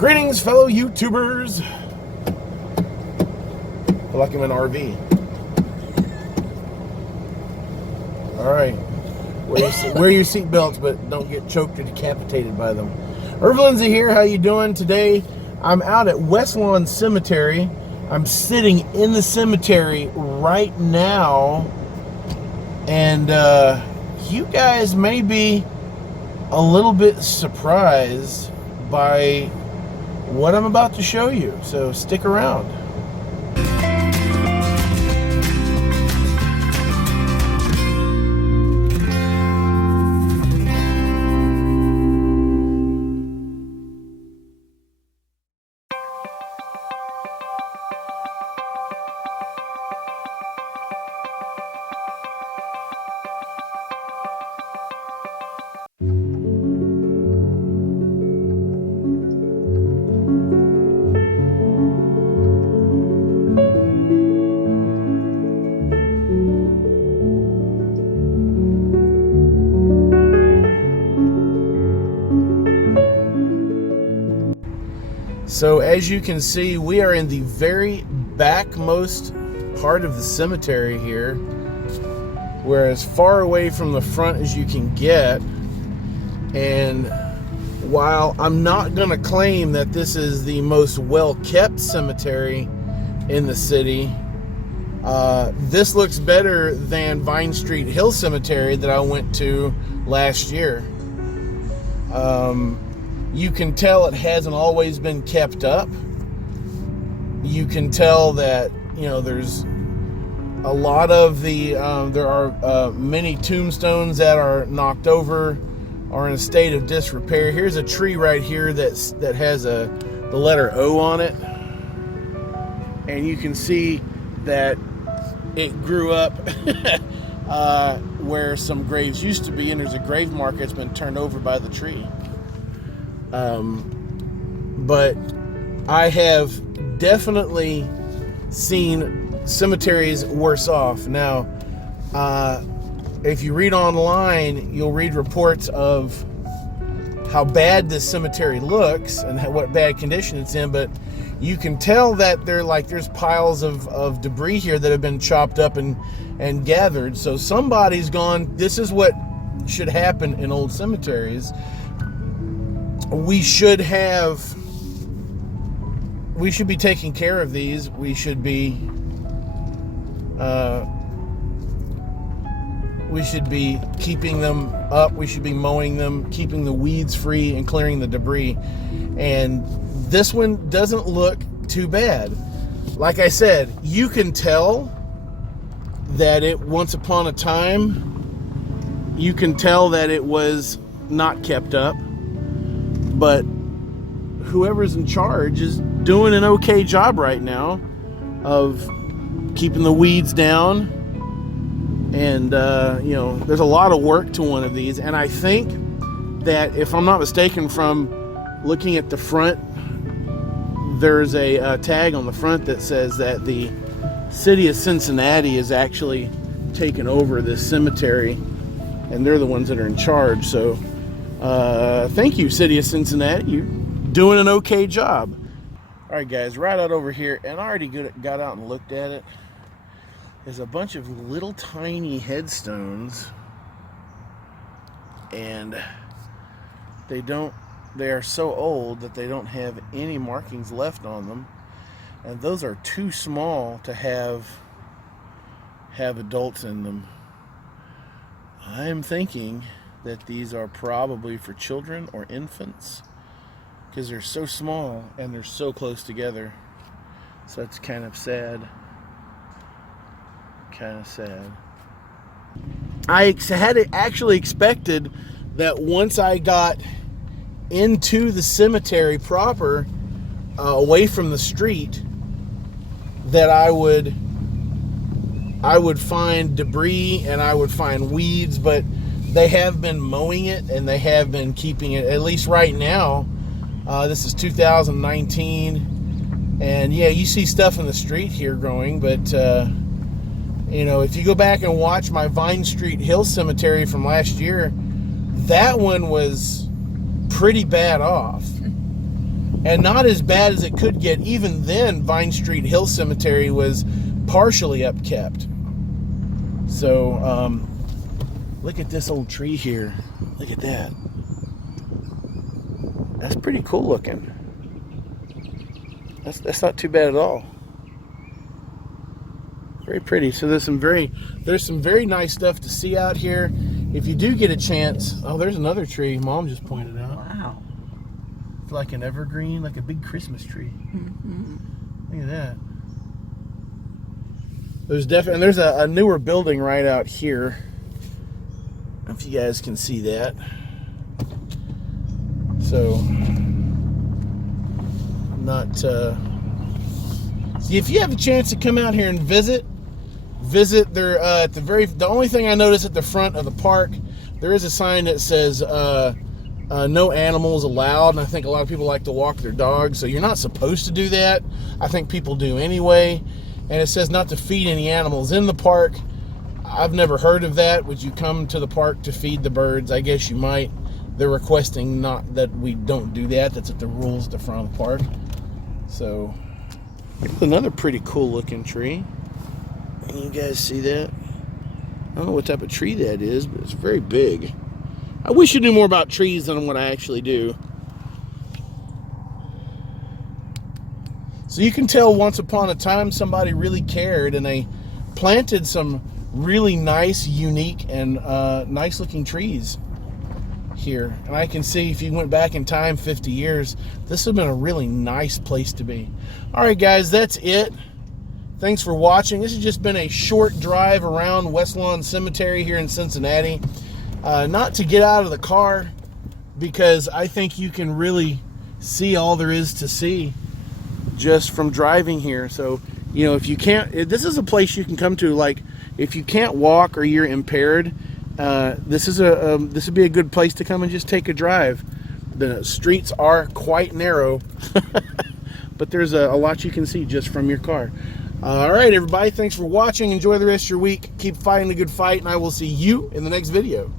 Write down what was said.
Greetings, fellow YouTubers. I feel like I'm in an RV. All right. Wear your seatbelts, but don't get choked or decapitated by them. ErvLindsay here. How you doing today? I'm out at Wesleyan Cemetery. I'm sitting in the cemetery right now, and you guys may be a little bit surprised by what I'm about to show you, so stick around. So as you can see, we are in the very backmost part of the cemetery here. We're as far away from the front as you can get. And while I'm not going to claim that this is the most well-kept cemetery in the city, this looks better than Vine Street Hill Cemetery that I went to last year. You can tell it hasn't always been kept up. You can tell that, you know, there's a lot of the, there are many tombstones that are knocked over or in a state of disrepair. Here's a tree right here that has the letter O on it. And you can see that it grew up where some graves used to be, and there's a grave marker that's been turned over by the tree. But I have definitely seen cemeteries worse off. Now, if you read online, you'll read reports of how bad this cemetery looks and what bad condition it's in, but you can tell that there's piles of debris here that have been chopped up and gathered. So somebody's gone, this is what should happen in old cemeteries. We should be taking care of these. We should be keeping them up. We should be mowing them, keeping the weeds free and clearing the debris. And this one doesn't look too bad. Like I said, you can tell that it once upon a time, you can tell that it was not kept up. But whoever's in charge is doing an okay job right now of keeping the weeds down. And, you know, there's a lot of work to one of these. And I think that, if I'm not mistaken, from looking at the front, there's a tag on the front that says that the city of Cincinnati is actually taking over this cemetery. And they're the ones that are in charge. So thank you, city of Cincinnati. You're doing an okay job. All right, guys, right out over here, and I already got out and looked at it. There's a bunch of little tiny headstones, and they are so old that they don't have any markings left on them, and those are too small to have adults in them. I'm thinking that these are probably for children or infants, because they're so small and they're so close together. So it's kind of sad. I had actually expected that once I got into the cemetery proper, away from the street, that I would find debris and I would find weeds, but they have been mowing it, and they have been keeping it, at least right now. This is 2019, and yeah, you see stuff in the street here growing, but you know, if you go back and watch my Vine Street Hill Cemetery from last year, that one was pretty bad off. and not as bad as it could get. Even then, Vine Street Hill Cemetery was partially upkept. So, look at this old tree here. Look at that. That's pretty cool looking. That's not too bad at all. Very pretty. So there's some very nice stuff to see out here. If you do get a chance, oh, there's another tree Mom just pointed out. Wow. It's like an evergreen, like a big Christmas tree. Mm-hmm. Look at that. There's a newer building right out here. I don't know if you guys can see that. So, if you have a chance to come out here and visit there at the only thing I noticed at the front of the park, there is a sign that says no animals allowed, and I think a lot of people like to walk their dogs, so you're not supposed to do that. I think people do anyway. And it says not to feed any animals in the park. I've never heard of that. Would you come to the park to feed the birds? I guess you might. They're requesting not that we don't do that. That's what the rules at the front of the park. So, here's another pretty cool looking tree. Can you guys see that? I don't know what type of tree that is, but it's very big. I wish I knew more about trees than what I actually do. So you can tell once upon a time somebody really cared and they planted some really nice, unique, and nice looking trees here. And I can see if you went back in time 50 years, this would have been a really nice place to be. All right, guys, that's it. Thanks for watching. This has just been a short drive around Wesleyan Cemetery here in Cincinnati. Not to get out of the car, because I think you can really see all there is to see just from driving here. So, you know, if you can't, this is a place you can come to, like, if you can't walk or you're impaired, this would be a good place to come and just take a drive. The streets are quite narrow, but there's a lot you can see just from your car. All right, everybody, thanks for watching. Enjoy the rest of your week. Keep fighting the good fight, and I will see you in the next video.